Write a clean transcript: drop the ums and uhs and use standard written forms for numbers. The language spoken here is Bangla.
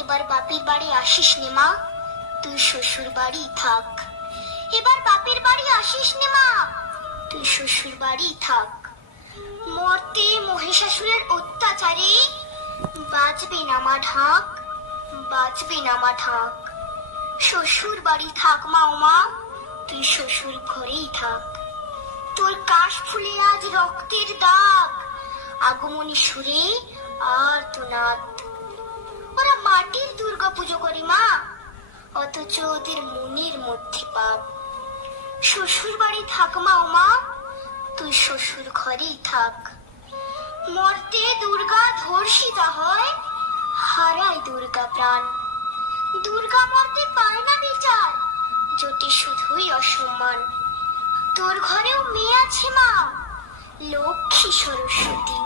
এবার বাপের বাড়ি আসিস নে মা, তুই শ্বশুর বাড়ি থাক। এবার বাপের বাড়ি আসিস নে মা, তুই শ্বশুর বাড়ি থাক। মর্তে মহিষাসুরের অত্যাচারে বাজবে না মা ঢাক, বাজবে না মা ঢাক। শ্বশুর বাড়ি থাক মা ও মা, তুই শ্বশুর ঘরেই থাক। তোর কাশ ফুলে আজ রক্তের দাগ, আগমনী সুরে আর তো নাদ। ওরা মাটির দুর্গা পুজো করে মা, অথচ ওদের মনের মধ্যে পাপ। শ্বশুর বাড়ি থাক মা ও মা, তুই শ্বশুর ঘরেই থাক। মর্তে দুর্গা ধর্ষিতা হয়, হারায় দুর্গা প্রাণ। দুর্গা মর্তে পায় না বিচার, জোটে শুধুই অসম্মান। তোর ঘরেও মেয়ে আছে মা, লক্ষ্মী সরস্বতী।